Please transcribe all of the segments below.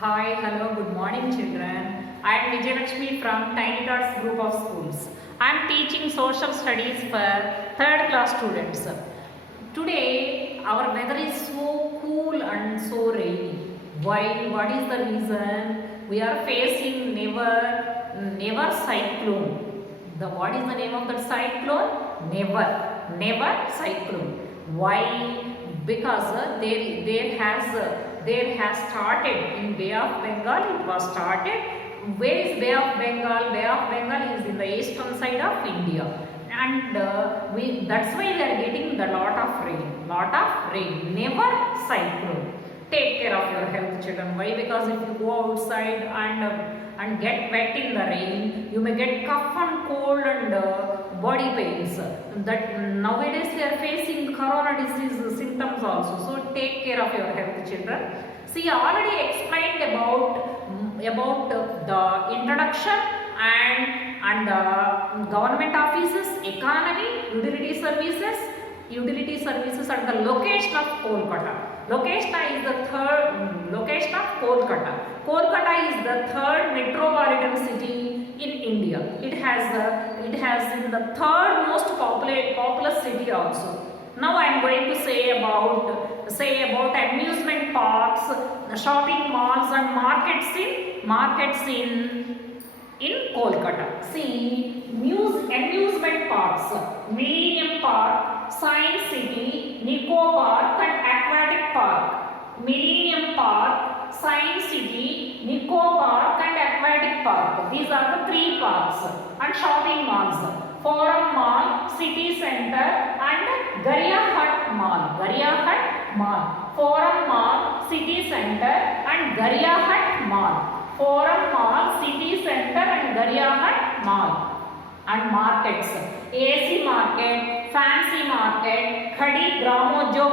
Hi, hello, good morning children. I am Vijayalakshmi from Tiny Tots Group of Schools. I am teaching social studies for 3rd class students. Today our weather is so cool and so rainy. Why? What is the reason? We are facing never cyclone. What is the name of that cyclone? Never cyclone. Why? Because there has started in Bay of Bengal. It was started. Where is Bay of Bengal? Bay of Bengal is in the eastern side of India, and that's why we are getting the lot of rain. Never cyclone. Take care of your health, children. Why? Because if you go outside and get wet in the rain, you may get cough and cold and body pains. That nowadays we are facing corona disease symptoms also. So take care of your health, children. See, I already explained about the introduction and government offices, economy, utility services and the location of Kolkata. Location is the third location of Kolkata. Kolkata is the third metropolitan city in India. It has in the third most populous city also. Now I am going to say about amusement parks, shopping malls and markets in Kolkata. See, amusement parks, Millennium Park, Science City, Nico Park and Aquatic Park. Millennium Park, Science City, Nico Park and Aquatic Park. These are the 3 parks. And shopping malls, Forum Mall, City Center and Garia Hut Mall. Forum Mall, City Center and Garia Hut Mall. Forum Mall, City Center and Garia Hut Mall. And markets, AC Market, Fancy Market, Khadi Gramojog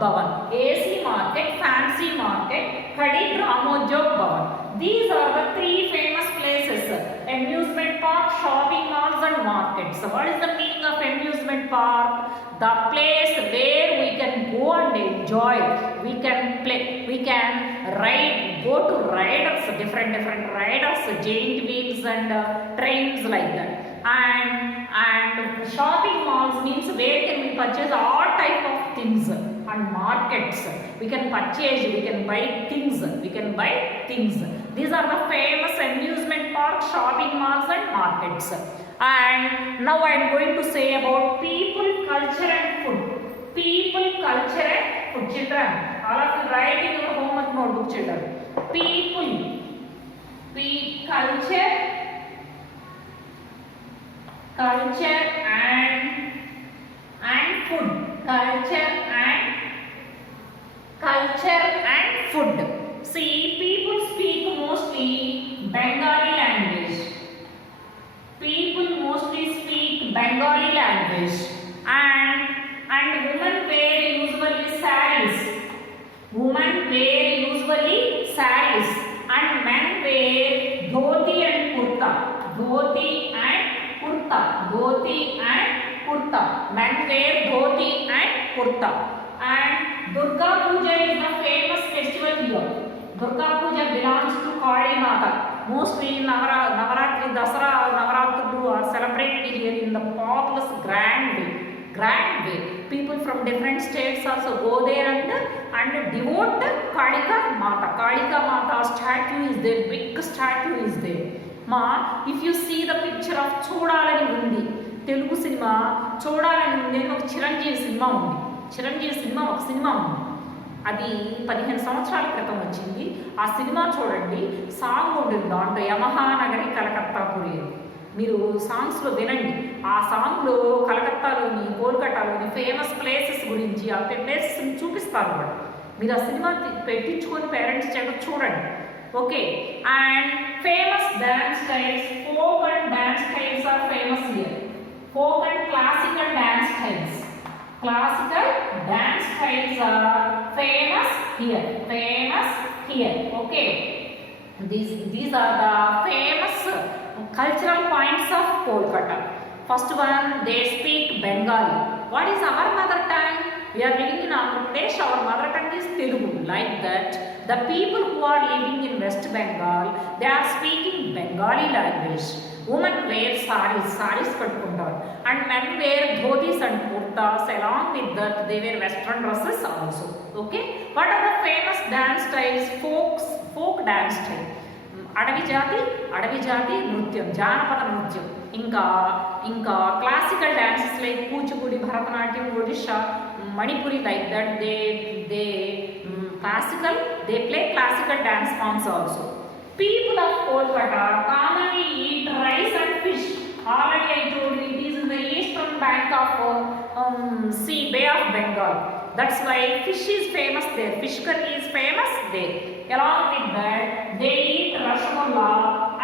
Bhavan. AC Market, Fancy Market, Khadi Gramojog Bhavan. These are the 3 famous places: amusement park, shopping malls and markets. What is the meaning of amusement park? The place where we can go and enjoy. We can play, we can ride, go to riders, different riders, giant wheels and trains like that. And shopping malls means where can we purchase all type of things. And markets, we can purchase, we can buy things. These are the famous amusement parks, shopping malls and markets. And now I am going to say about people, culture and food. People, culture and food. Children, all of you write in your homework notebook, children. People, culture and food. Culture and food. See, people speak mostly Bengali language. And women wear usually sarees. And men wear dhoti and kurta. Men wear dhoti and kurta. And Durga Puja is the famous festival here. Durga Puja belongs to Kali Mata. Mostly Navaratri, Dasara, Navaratri are celebrated here in the populous grand way. People from different states also go there and devote Kalika Mata. Kalika Mata statue is there, big statue is there. Ma, if you see the picture of Chodalani Undi, Telugu cinema, Chodalani Undi, ఒక Chiranjeevi cinema ఉంది. Chiranjeevi cinema ఒక cinema ఉంది. అది 15 సంవత్సరాల క్రితం వచ్చింది. ఆ cinema చూడండి, సాంగ్ ఉంటుంది దాంట్లో యమహా నగరి కలకత్తాపురి. మీరు సాంగ్స్లో వినండి. ఆ సాంగ్లో కలకత్తాలోని, కోల్కతాలోని ఫేమస్ ప్లేసెస్ గురించి ఆ ప్లేసెస్ని చూపిస్తారు వాళ్ళు. మీరు ఆ సినిమా పెట్టించుకొని పేరెంట్స్ చేత చూడండి. Okay. And famous dance styles, folk and dance styles are famous here. Folk and classical dance styles. Classical dance styles are famous here. Okay. These are the famous cultural points of Kolkata. First one, they speak Bengali. What is our mother tongue? we are living in Andhra Pradesh, our mother tongue is Telugu. Like that, the people who are living in West Bengal, they are speaking Bengali language. Women wear saris kattukuntaru, and men wear dhotis and kurtas. Along with that, they wear western dresses also. Okay, what are the famous dance styles? Folk dance style. అడవి జాతి నృత్యం, జానపద నృత్యం. ఇంకా classical dances like Kuchipudi, Bharatanatyam, Odisha, Manipuri. Like that they play classical dance forms also. People of Kolkata commonly eat rice and fish. Already I told you, it is in the eastern bank of Bay of Bengal. That's why fish is famous there. Fish curry is famous there. Along with that, they eat rasgulla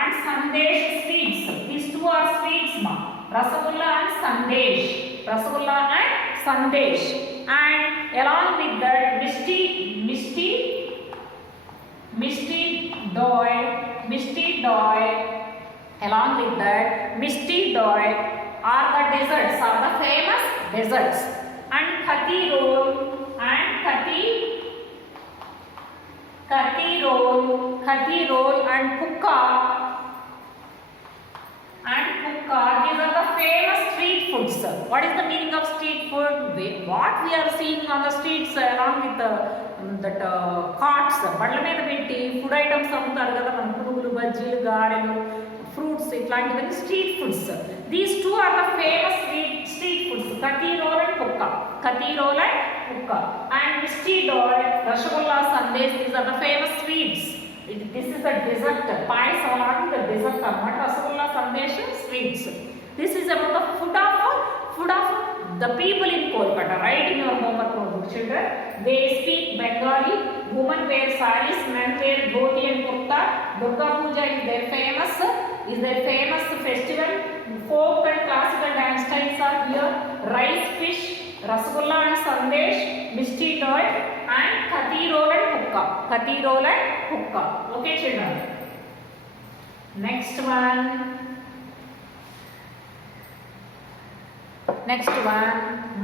and sandesh sweets. These two are sweets, ma. Rasgulla and sandesh. And along with that, Misti doi. Along with that, Misti doi are the desserts, are the famous desserts. And khati roll and pukka. These are the famous street foods. What is the meaning of street food? What we are seeing on the streets along with that carts, బండ్ల మీద పెట్టి food items అమ్ముతారు కదా, మన పునుగులు, బజ్జీలు, గారెలు, fruits, ఇట్లాంటివన్నీ street foods. These two are the famous street foods, kathi roll and puchka. And mishti doi, rasgulla, sandesh, these are the famous sweets. This is a dessert. Payasam along the dessert అన్నమాట. Rasgulla, Sandesh, sweets. This is about the food of the people in Kolkata. Write in your homework notebook, children. They speak Bengali. Women wear saris, men wear dhoti and kurta. Durga Puja is their famous festival. Folk and classical dance styles are here. Rice, fish, rasgulla and sandesh, misti doi, and khati roll and pukka. Okay, children. Next one,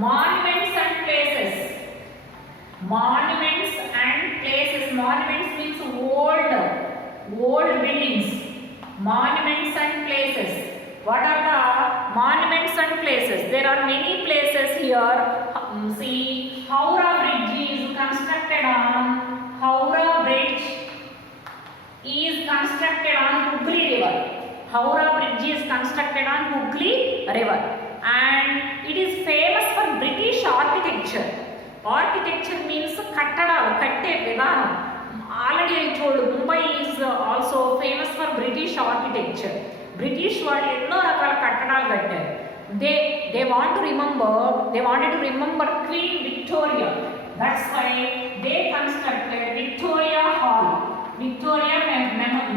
monuments and places. Monuments means old buildings. Monuments and places. What are the monuments and places? There are many places here. See, Howrah Bridge is constructed on Hugli River. And it is famous for British architecture. Architecture means kattadalu, katte vidhanam. Already I told Mumbai is also famous for British architecture. British వాళ్ళు ఎన్నో రకాల కట్టడాలు కట్టారు. They wanted to remember Queen Victoria. That's why they constructed Victoria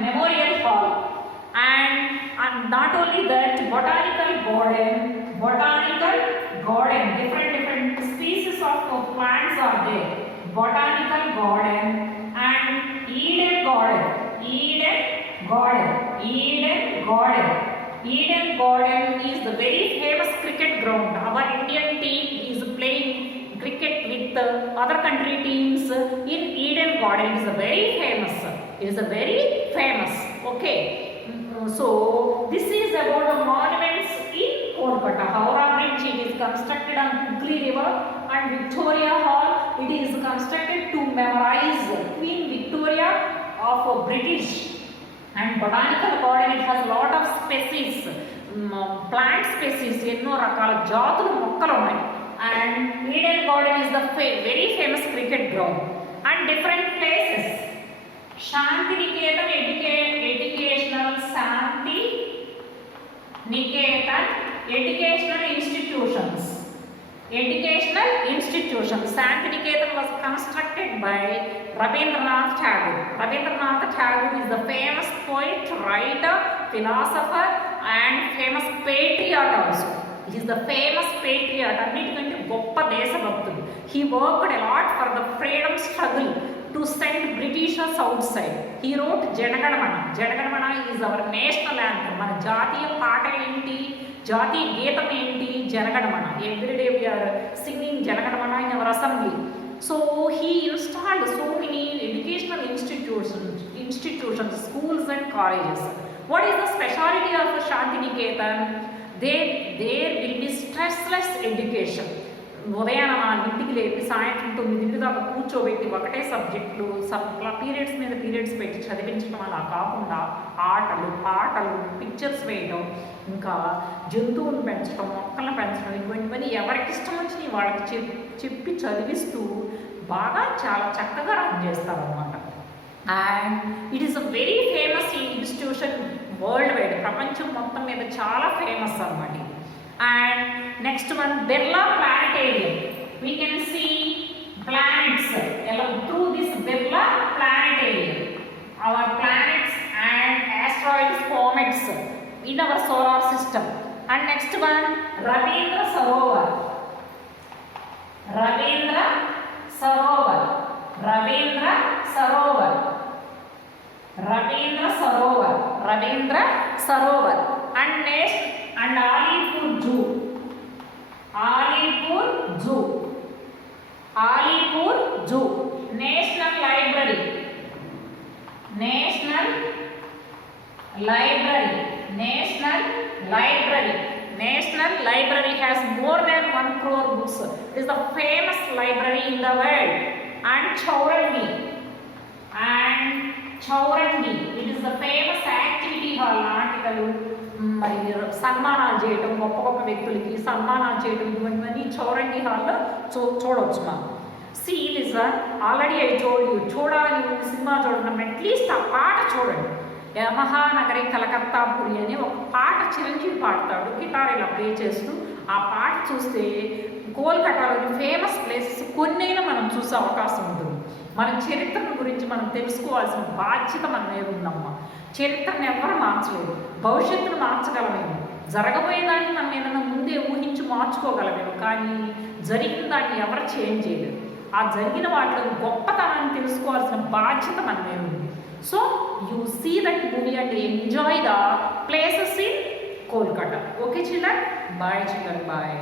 Memorial Hall. And not only that, botanical garden, different species of plants are there. Botanical garden and Eden Garden. Eden Garden is the very famous cricket ground. Our Indian team is playing cricket with other country teams in Eden Garden. It is very famous. Okay. So this is about the monuments in Kolkata. Howrah Bridge, it is constructed on Hugli River, and Victoria Hall, it is constructed to memorize Queen Victoria of British. And botanical garden, it has a lot of species, plant species, ఎన్నో రకాల జాతులు మొక్కలు ఉన్నాయి. And Eden Garden is the very famous cricket ground. And different places. Shanti Niketan Educational institutions. Shanti Niketan was constructed by Rabindranath Tagore. Rabindranath Tagore is the famous poet, writer, philosopher and famous patriot also. He is the famous patriot. అన్నిటికంటే గొప్ప దేశభక్తుడు. He worked a lot for the freedom struggle to send Britishers outside. He wrote Janaganamana. Janaganamana is our national anthem. మన జాతీయ పాట ఏంటి, జాతీయ గీతం ఏంటి, Janagadamana. Every day we are singing Janagadamana in our assembly. So he installed so many educational institutions, schools and colleges. What is the speciality of Shantiniketan? There will be stressless education. ఉదయాన 4ంటికి లేపి సాయంత్రం 9ంటి దాకా కూర్చోబెట్టి ఒకటే సబ్జెక్టులు periods మీద periods పెట్టి చదివించడం అలా కాకుండా ఆటలు పాటలు పిక్చర్స్ వేయడం, ఇంకా జంతువులు పెంచడం, మొక్కలను పెంచడం, ఇటువంటివన్నీ ఎవరికి ఇష్టం వచ్చినాయి వాళ్ళకి చెప్పి చదివిస్తూ బాగా చాలా చక్కగా రన్ చేస్తారన్నమాట. And it is a very famous institution world wide, ప్రపంచం మొత్తం మీద చాలా ఫేమస్ అన్నమాట. And next one, Birla Planetarium. We can see planets through this Birla Planetarium. Our planets and asteroids, comets in our solar system. And next one, Rabindra Sarovar. Rabindra Sarovar. Rabindra Sarovar. Rabindra Sarovar. Rabindra Sarovar. And next, and Alipur Zoo. Alipur Zoo. Alipur Zoo. National Library. National Library. National Library. National Library has more than 1 crore books. It is the famous library in the world. And Chaurangi. And Chaurangi. It is the famous activity hall. Article. మరి సన్మానాలు చేయడం, గొప్ప గొప్ప వ్యక్తులకి సన్మానాలు చేయడం, ఇవన్నీ చౌరంగి హాల్లో చూడవచ్చు మనం. See it already I told you, చూడాలి సినిమా చూడడం అట్లీస్ట్ ఆ పాట చూడండి. మహానగరి కలకత్తాపురి అని ఒక పాట చిరంజీవి పాడతాడు, గిటార్ ఇలా ప్లే చేస్తూ. ఆ పాట చూస్తే కోల్కతాలోని ఫేమస్ ప్లేసెస్ కొన్నైనా మనం చూసే అవకాశం ఉంటుంది. మన చరిత్రను గురించి మనం తెలుసుకోవాల్సిన బాధ్యత మన మీద ఉందమ్మా. చరిత్రను ఎవరు మార్చలేదు, భవిష్యత్తును మార్చగలమేమో, జరగబోయేదాన్ని మనం ఏదైనా ముందే ఊహించి మార్చుకోగలమేమో, కానీ జరిగిన దాన్ని ఎవరు చేంజ్ చేయలేదు. ఆ జరిగిన వాటిలో గొప్పతనాన్ని తెలుసుకోవాల్సిన బాధ్యత మన మీద ఉంది. So you see that movie and enjoy the places in Kolkata. Okay children, bye children, bye.